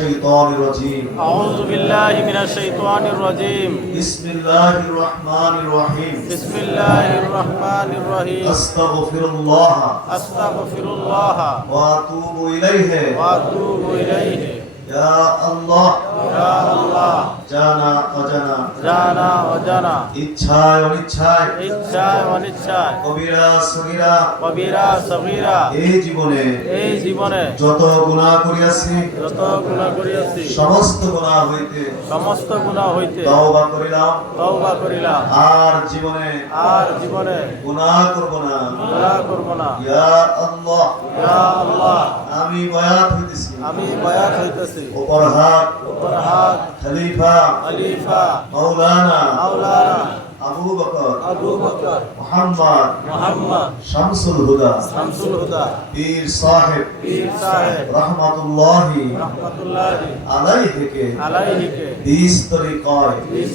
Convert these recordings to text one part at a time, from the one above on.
الشيطان الرجيم. أعوذ بالله من الشيطان الرجيم. بسم الله الرحمن الرحيم. بسم الله الرحمن الرحيم. أستغفر الله. أستغفر الله. وأتوب إليه. وأتوب إليه. এই জীবনে. এই জীবনে. যত গুনাহ করিয়াছি যত গুনাহ করিয়াছি সমস্ত গুনাহ হইতে সমস্ত গুনাহ হইতে তওবা করিলাম। তওবা করিলাম। আর জীবনে আর জীবনে গুণা করব না। ইয়া আল্লাহ ইয়া আল্লাহ আমি বয়াত হইতেছি আমি বায়াত হইতেছি উপর হাত উপর হাত খলিফা খলিফা মাওলানা মাওলানা আবু বকর আবু বকর মুহাম্মদ মুহাম্মদ শামসুল হুদা শামসুল হুদা পীর সাহেব পীর সাহেব রাহমাতুল্লাহি রাহমাতুল্লাহি আলাইহিকে আলাইহিকে বিশ তরিকায় বিশ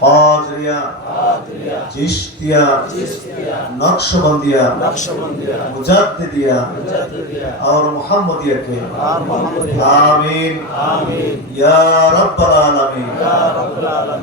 কাদরিয়া কাদরিয়া চিশতিয়া চিশতিয়া নকশবন্দিয়া নকশবন্দিয়া মুজাদ্দিদিয়া মুজাদ্দিদিয়া আর মুহাম্মদিয়াকে আর মুহাম্মদিয়া আমিন আমিন ইয়া রাব্বাল আলামিন ইয়া রাব্বাল আলামিন